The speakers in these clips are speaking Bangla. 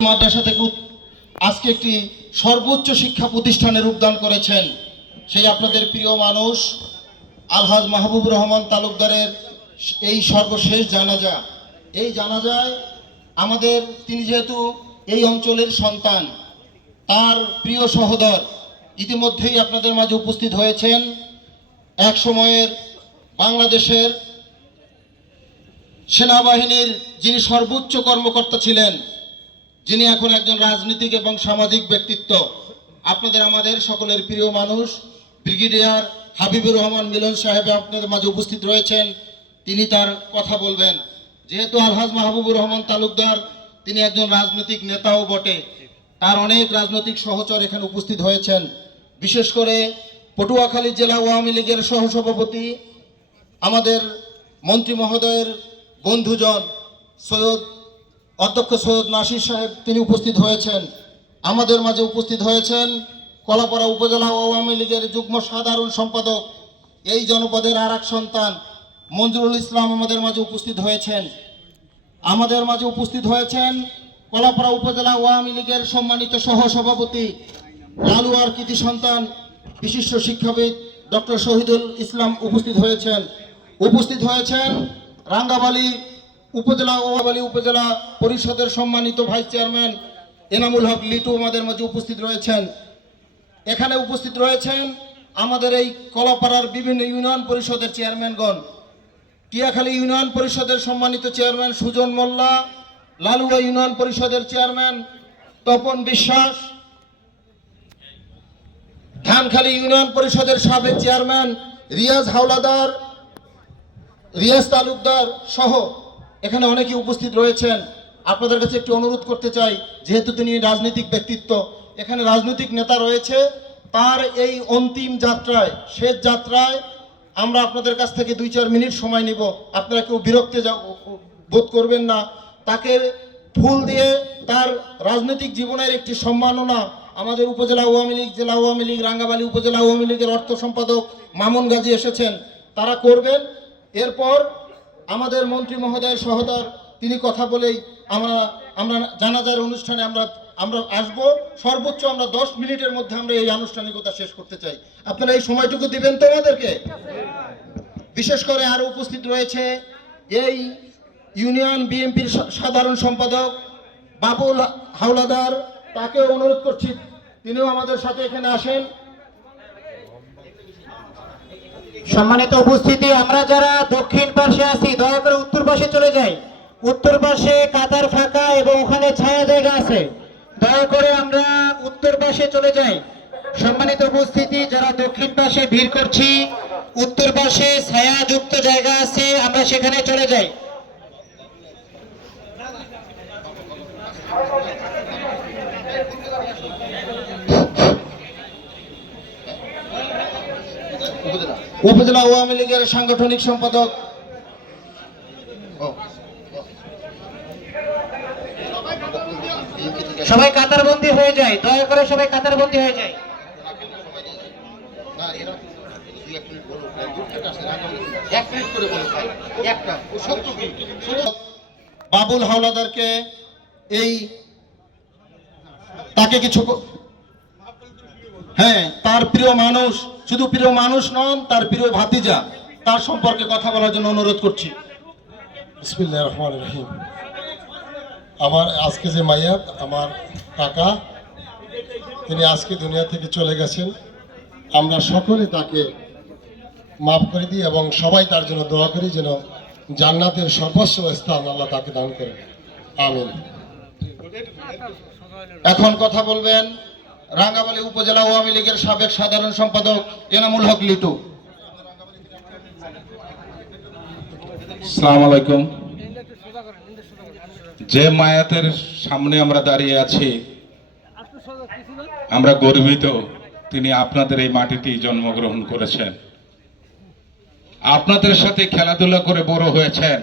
মাদ্রাসা থেকে আজকে একটি সর্বোচ্চ শিক্ষা প্রতিষ্ঠানে রূপদান করেছেন সেই আপনাদের প্রিয় মানুষ আলহাজ মাহবুবুর রহমান তালুকদারের এই সর্বশেষ জানাজা। এই জানাজায় আমাদের তিনি যেহেতু এই অঞ্চলের সন্তান, তার প্রিয় সহোদর ইতিমধ্যেই আপনাদের মাঝে উপস্থিত হয়েছেন। এক সময়ের বাংলাদেশের সেনাবাহিনীর যিনি সর্বোচ্চ কর্মকর্তা ছিলেন, যিনি এখন একজন রাজনীতিক এবং সামাজিক ব্যক্তিত্ব, আপনাদের আমাদের সকলের প্রিয় মানুষ ব্রিগেডিয়ার হাবিবুর রহমান মিলন সাহেব আপনাদের মাঝে উপস্থিত রয়েছেন। তিনি তার কথা বলবেন। যেহেতু আলহাজ মাহবুবুর রহমান তালুকদার তিনি একজন রাজনৈতিক নেতাও বটে, তার অনেক রাজনৈতিক সহচর এখানে উপস্থিত হয়েছেন। বিশেষ করে পটুয়াখালী জেলা আওয়ামী লীগের সহসভাপতি আমাদের মন্ত্রী মহোদয়ের বন্ধুজন অধ্যক্ষ সৈয়দ নাসির সাহেব তিনি উপস্থিত হয়েছেন। আমাদের মাঝে উপস্থিত হয়েছেন কলাপাড়া উপজেলা আওয়ামী লীগের যুগ্ম সাধারণ সম্পাদক, এই জনপদের আর এক সন্তান মঞ্জুরুল ইসলাম আমাদের মাঝে উপস্থিত হয়েছেন। আমাদের মাঝে উপস্থিত হয়েছেন কলাপাড়া উপজেলা আওয়ামী লীগের সম্মানিত সহসভাপতি লালুয়ার কৃতি সন্তান বিশিষ্ট শিক্ষাবিদ ডক্টর শহীদুল ইসলাম উপস্থিত হয়েছেন। উপস্থিত হয়েছেন রাঙ্গাবালী উপজেলা পরিষদের সম্মানিত ভাইস চেয়ারম্যান এনামুল হক লিটু আমাদের মাঝে উপস্থিত রয়েছেন। এখানে উপস্থিত রয়েছেন আমাদের এই কলাপাড়ার বিভিন্ন ইউনিয়ন পরিষদের চেয়ারম্যানগণ, টিয়াখালী ইউনিয়ন পরিষদের সম্মানিত চেয়ারম্যান সুজন মোল্লা, লালুয়া ইউনিয়ন পরিষদের চেয়ারম্যান তপন বিশ্বাস, ধানখালী ইউনিয়ন পরিষদের সাবেক চেয়ারম্যান রিয়াজ তালুকদার সহ এখানে অনেকে উপস্থিত রয়েছেন। আপনাদের কাছে একটি অনুরোধ করতে চাই, যেহেতু তিনি রাজনৈতিক ব্যক্তিত্ব, এখানে রাজনৈতিক নেতা রয়েছে, তার এই অন্তিম যাত্রায় শেষ যাত্রায় আমরা আপনাদের কাছ থেকে 2-4 মিনিট সময় নিব। আপনারা কেউ বিরক্তি বোধ করবেন না। তাকে ফুল দিয়ে তার রাজনৈতিক জীবনের একটি সম্মাননা আমাদের উপজেলা আওয়ামী লীগ, জেলা আওয়ামী লীগ, রাঙ্গাবালী উপজেলা আওয়ামী লীগের অর্থ সম্পাদক মামুন গাজী এসেছেন, তারা করবেন। এরপর আমাদের মন্ত্রী মহোদয়ের সহোদর তিনি কথা বলেই আমরা জানাজার অনুষ্ঠানে আমরা আসব। সর্বোচ্চ আমরা 10 মিনিটের মধ্যে আমরা এই আনুষ্ঠানিকতা শেষ করতে চাই। আপনারা এই সময়টুকু দিবেন তো আমাদেরকে? বিশেষ করে আরো উপস্থিত রয়েছে এই ইউনিয়ন বিএনপির সাধারণ সম্পাদক বাবুল হাওলাদার, তাকে অনুরোধ করছি তিনিও আমাদের সাথে এখানে আসেন। সম্মানিত উপস্থিতি, আমরা যারা দক্ষিণ পাশে আছি দয়া করে উত্তর পাশে চলে যাই। উত্তর পাশে কাতার ফাঁকা এবং ওখানে ছায়া জায়গা আছে, দয়া করে আমরা উত্তর পাশে চলে যাই। সম্মানিত উপস্থিতি, যারা দক্ষিণ পাশে ভিড় করছি, উত্তর পাশে ছায়াযুক্ত জায়গা আছে, আমরা সেখানে চলে যাই। উপজেলা আওয়ামী লীগের সাংগঠনিক সম্পাদক সবাই কাতারবন্দি হয়ে যায়, দয়া করে সবাই কাতারবন্দি হয়ে যায়। বাবুল হাওলাদারকে তাকে কিছু তার প্রিয় মানুষ, শুধু প্রিয় মানুষ নন, তার প্রিয় ভাতিজা, তার সম্পর্কে কথা বলার জন্য অনুরোধ করছি। বিসমিল্লাহির রহমানির রহিম। আমার আজকে যে মাইয়াত, আমার কাকা, তিনি আজকে দুনিয়া থেকে চলে গেছেন। আমরা সকলে তাকে মাফ করে দিই এবং সবাই তার জন্য দোয়া করি যেন জান্নাতের সর্বোচ্চ স্থান আল্লাহ তাকে দান করেন। আমিন। এখন কথা বলবেন রাঙ্গাবালী উপজেলা আওয়ামী লীগের সাবেক সাধারণ সম্পাদক এনামুল হক লিটু। আসসালামু আলাইকুম। যে মায়াতের সামনে আমরা দাঁড়িয়ে আছি, আমরা গর্বিত। তিনি আপনাদের এই মাটিতেই জন্মগ্রহণ করেছেন, আপনাদের সাথে খেলাধুলা করে বড় হয়েছেন।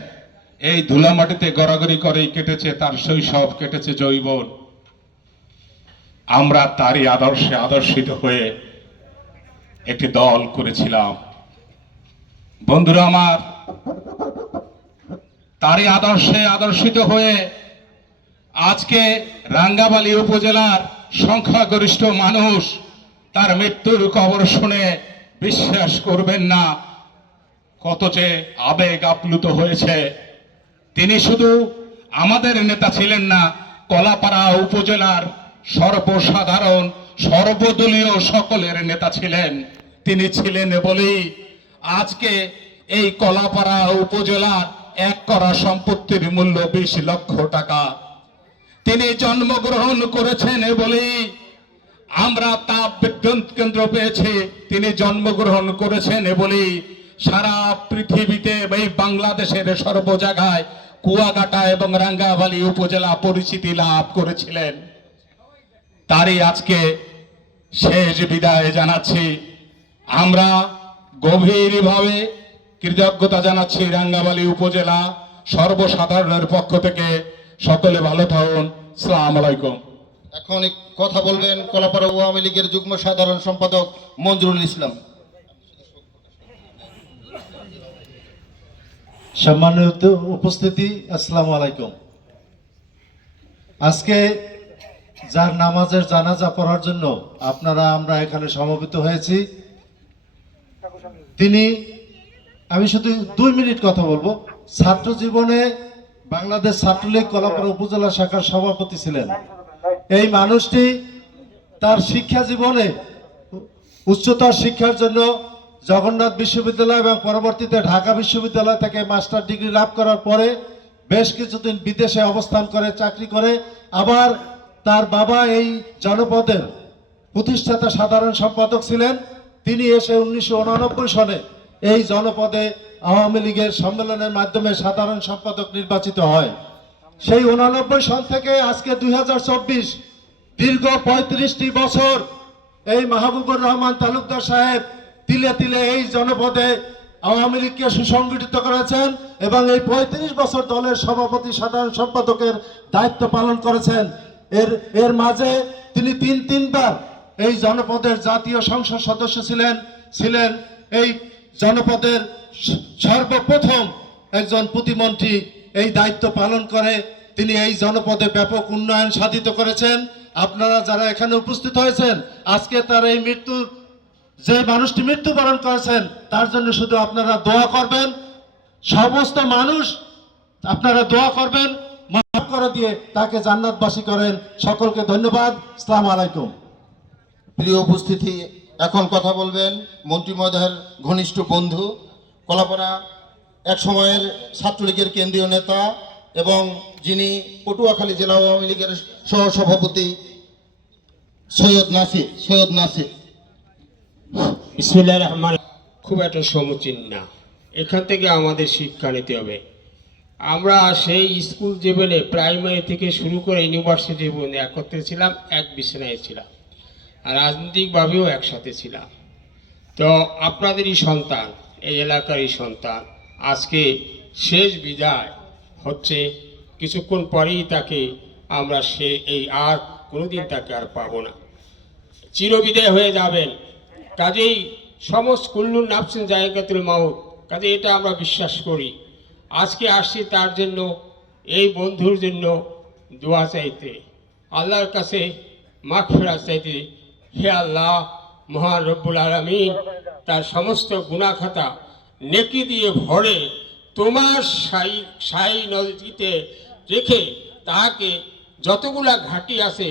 এই ধুলা মাটিতে গড়াগড়ি করেই কেটেছে তার শৈশব, কেটেছে যৌবন। আমরা তারই আদর্শে আদর্শিত হয়ে একটি দল করেছিলাম। বন্ধুরা আমার, তারই আদর্শে আদর্শিত হয়ে আজকে রাঙ্গাবালী উপজেলার সংখ্যাগরিষ্ঠ মানুষ তার মৃত্যুর খবর শুনে বিশ্বাস করবেন না কত যে আবেগ আপ্লুত হয়েছে। তিনি শুধু আমাদের নেতা ছিলেন না, কলাপাড়া উপজেলার সর্বসাধারণ সর্বদলীয় সকলের নেতা ছিলেন। তিনি ছিলেন বলেই আজকে এই কলাপাড়া উপজেলার এক করা সম্পত্তির মূল্য 20 লক্ষ টাকা। তিনি জন্মগ্রহণ করেছেন বলেই আমরা তাপ বিদ্যুৎ কেন্দ্র পেয়েছি। তিনি জন্মগ্রহণ করেছেন বলেই সারা পৃথিবীতে এই বাংলাদেশের সর্ব জায়গায় কুয়াকাটা এবং রাঙ্গাবালী উপজেলা পরিচিতি লাভ করেছিলেন। তারই আজকে শেষ বিদায় জানাচ্ছি। আমরা গভীরভাবে কৃতজ্ঞতা জানাচ্ছি রাঙ্গাবালী উপজেলা সর্বসাধারণের পক্ষ থেকে। সকলে ভালো থাকুন। আসসালামু আলাইকুম। এখন কথা বলবেন কলাপাড়া আওয়ামী লীগের যুগ্ম সাধারণ সম্পাদক মঞ্জুরুল ইসলাম। সম্মানিত উপস্থিতি, আসসালামু আলাইকুম। আজকে যার নামাজের জানাজা পড়ার জন্য আমরা এখানে সমবেত হয়েছি, তিনি, আমি শুধু 2 মিনিট কথা বলবো। ছাত্র জীবনে বাংলাদেশ ছাত্রলীগ কলাপাড়া উপজেলা শাখার সভাপতি ছিলেন। এই মানুষটি তার শিক্ষা জীবনে উচ্চতর শিক্ষার জন্য জগন্নাথ বিশ্ববিদ্যালয় এবং পরবর্তীতে ঢাকা বিশ্ববিদ্যালয় থেকে মাস্টার ডিগ্রি লাভ করার পরে বেশ কিছুদিন বিদেশে অবস্থান করে চাকরি করে। আবার তার বাবা এই জনপদের প্রতিষ্ঠাতা সাধারণ সম্পাদক ছিলেন। তিনি এসে 1989 সনে এই জনপদে আওয়ামী লীগের সম্মেলনের মাধ্যমে সাধারণ সম্পাদক নির্বাচিত হয়। সেই 89 সন থেকে আজকে 2024 দীর্ঘ 35টি বছর এই মাহবুবুর রহমান তালুকদার সাহেব তিলে তিলে এই জনপদে আওয়ামী লীগকে সুসংগঠিত করেছেন এবং এই 35 বছর দলের সভাপতি সাধারণ সম্পাদকের দায়িত্ব পালন করেছেন। এর মাঝে তিনি তিনবার এই জনপদের জাতীয় সংসদ সদস্য ছিলেন এই জনপদের সর্বপ্রথম একজন প্রতিমন্ত্রী এই দায়িত্ব পালন করে তিনি এই জনপদে ব্যাপক উন্নয়ন সাধিত করেছেন। আপনারা যারা এখানে উপস্থিত হয়েছেন, আজকে তার এই যে মানুষটি মৃত্যুবরণ করেছেন তার জন্য শুধু আপনারা দোয়া করবেন। সমস্ত মানুষ আপনারা দোয়া করবেন, মাফ করে দিয়ে তাকে জান্নাতবাসী করেন। সকলকে ধন্যবাদ। আসসালামু আলাইকুম। প্রিয় উপস্থিতি, এখন কথা বলবেন মন্ত্রী মহোদয়ের ঘনিষ্ঠ বন্ধু, কলাপাড়া এক সময়ের ছাত্রলীগের কেন্দ্রীয় নেতা এবং যিনি পটুয়াখালী জেলা আওয়ামী লীগের সহসভাপতি সৈয়দ নাসির। বিসমিল্লাহির রহমানির রহিম। খুব একটা সমীচীন না, এখান থেকে আমাদের শিক্ষা নিতে হবে। আমরা সেই স্কুল জীবনে প্রাইমারি থেকে শুরু করে ইউনিভার্সিটি জীবনে একত্রে ছিলাম, এক বিছানায় ছিলাম, আর রাজনৈতিকভাবেও একসাথে ছিলাম। তো আপনাদেরই সন্তান, এই এলাকারই সন্তান, আজকে শেষ বিদায় হচ্ছে। কিছুক্ষণ পরেই তাকে আমরা আর কোনোদিন তাকে আর পাবো না, চিরবিদায় হয়ে যাবেন। কাজেই সমস্ত কুল্লুন নাফসিন জায়গাতুল মাউত, কাজে এটা আমরা বিশ্বাস করি। আজকে আসছি তার জন্য, এই বন্ধুর জন্য দোয়া চাইতে, আল্লাহর কাছে মাগফিরাত চাইতে। হে আল্লাহ, মহান রব্বুল আলামিন তার সমস্ত গুনাহ খাতা নেকি দিয়ে ভরে তোমার সাই নদীতে রেখে তাহাকে যতগুলা ঘাটি আছে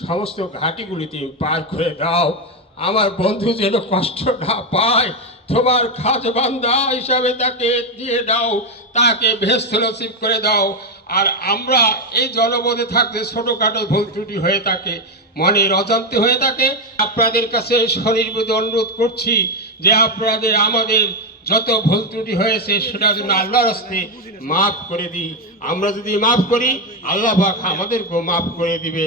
সমস্ত ঘাটিগুলিতে পার করে দাও। আমার বন্ধু যেন কষ্ট না পায়, তোমার খাজবান্দা হিসাবে তাকে দিয়ে দাও, তাকে বেহেশত নসিব করে দাও। আর আমরা এই জনপদে থাকতে ছোটোখাটো ভুল ত্রুটি হয়ে থাকে, মনের অজান্তে হয়ে থাকে, আপনাদের কাছে সনির্বিত অনুরোধ করছি যে আপনাদের আমাদের যত ভুল ত্রুটি হয়েছে সেটা যেন আল্লাহর হস্তে মাফ করে দিই। আমরা যদি মাফ করি, আল্লাহ পাক আমাদেরকেও মাফ করে দিবে।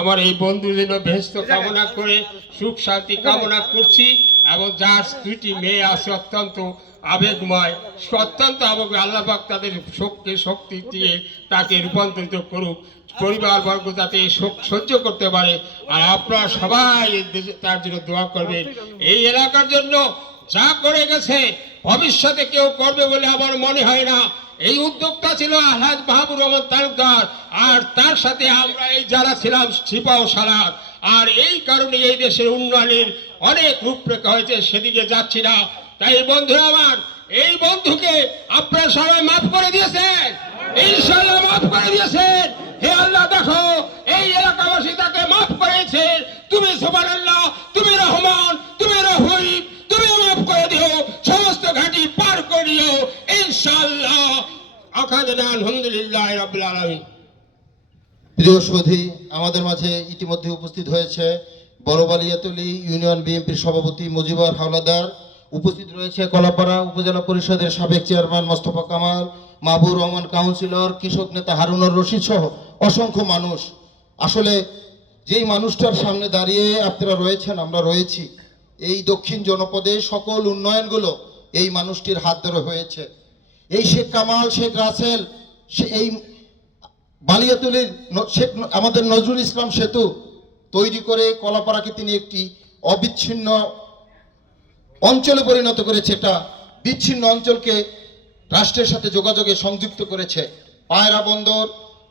আমার এই বন্ধুর জন্য বেহেশত কামনা করে সুখ শান্তি কামনা করছি। এবং যার 2টি মেয়ে আছে অত্যন্ত আবেগময়, অত্যন্ত আবেগ, আল্লাহ পাক তাদের শক্তি দিয়ে তাকে রূপান্তরিত করুক, পরিবারবর্গ যাতে শোক সহ্য করতে পারে। আর আপনারা সবাই তার জন্য দোয়া করবেন। এই এলাকার জন্য যা করে গেছে ভবিষ্যতে কেউ করবে বলে আমার মনে হয় না। এই উদ্যোগটা ছিল আলহাজ মাহবুব রহমান তালুকদার, আর তার সাথে আমরা এই যারা ছিলাম সিপাহ সালার। আর এই কারণে এই দেশের উন্নয়নের অনেক রূপরেখা হয়েছে, সেদিকে যাচ্ছি না। তাই বন্ধুরা আমার, এই বন্ধুকে আপনারা সবাই মাফ করে দিয়েছেন, ইনশাআল্লাহ মাফ করে দিয়েছেন। হে আল্লাহ, দেখো এই এলাকাবাসী তাকে মাফ করেছে। তুমি সুবহানাল্লাহ, তুমি রহমান, তুমি রহিম, তুমি মাফ করে দিও, সমস্ত ঘাটি পার করে দিও ইনশাআল্লাহ। আখাযনা আলহামদুলিল্লাহ রাব্বিল আলামিন। প্রিয় সুধী, আমাদের মাঝে ইতিমধ্যে উপস্থিত হয়েছে বড় বালিয়াতলী ইউনিয়ন বিএনপির সভাপতি মুজিবর হাওলাদার, উপস্থিত রয়েছে কলাপাড়া উপজেলা পরিষদের সাবেক চেয়ারম্যান মোস্তফা কামাল, মাহবুব রহমান কাউন্সিলর, কৃষক নেতা হারুনুর রশিদ সহ অসংখ্য মানুষ। আসলে যেই মানুষটার সামনে দাঁড়িয়ে আপনারা রয়েছেন, আমরা রয়েছি, এই দক্ষিণ জনপদে সকল উন্নয়নগুলো এই মানুষটির হাত ধরে হয়েছে। এই শেখ কামাল, শেখ রাসেল, এই বালিয়াতলীর আমাদের নজরুল ইসলাম সেতু তৈরি করে কলাপাড়াকে তিনি একটি অবিচ্ছিন্ন অঞ্চলে পরিণত করেছে। এটা বিচ্ছিন্ন অঞ্চলকে রাষ্ট্রের সাথে যোগাযোগে সংযুক্ত করেছে। পায়রা বন্দর,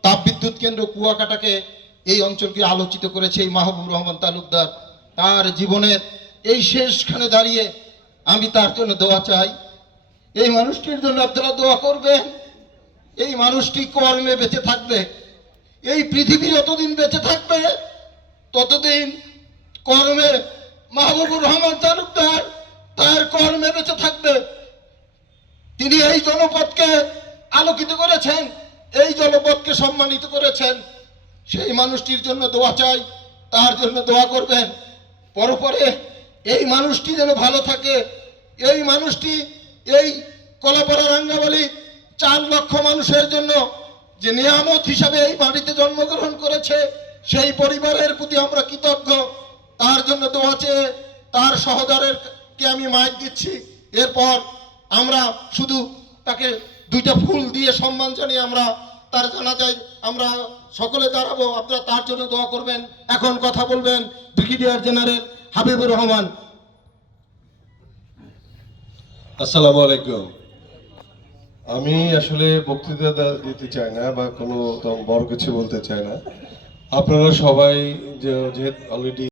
তাপবিদ্যুৎ কেন্দ্র, কুয়াকাটাকে এই অঞ্চলকে আলোচিত করেছে এই মাহবুব রহমান তালুকদার। তার জীবনের এই শেষখানে দাঁড়িয়ে আমি তার জন্য দোয়া চাই। এই মানুষটির জন্য আপনারা দোয়া করবেন। এই মানুষটি কর্মে বেঁচে থাকবে, এই পৃথিবী যতদিন বেঁচে থাকবে ততদিন কর্মে মাহবুবুর রহমান তালুকদার তার কর্মে বেঁচে থাকবে। তিনি এই জনপদকে আলোকিত করেছেন, এই জনপদকে সম্মানিত করেছেন। সেই মানুষটির জন্য দোয়া চাই, তার জন্য দোয়া করবেন। পরপরে এই মানুষটি যেন ভালো থাকে। এই মানুষটি এই কলাপাড়া রাঙ্গাবালি 4 লক্ষ মানুষের জন্য যে নিয়ামত হিসাবে এই বাড়িতে জন্মগ্রহণ করেছে, সেই পরিবারের প্রতি আমরা কৃতজ্ঞ। তার জন্য দোয়া চেয়ে তার সহোদরেরকে আমি মাইক দিচ্ছি। এরপর আমরা শুধু তাকে 2টা ফুল দিয়ে সম্মান জানিয়ে আমরা তার জানাজায় আমরা সকলে দাঁড়াবো। আপনারা তার জন্য দোয়া করবেন। এখন কথা বলবেন ব্রিগেডিয়ার জেনারেল হাবিবুর রহমান। আসসালামু আলাইকুম। আমি আসলে বক্তৃতা দিতে চাই না বা কোনো বড় কিছু বলতে চাই না। আপনারা সবাই যেহেতু অলরেডি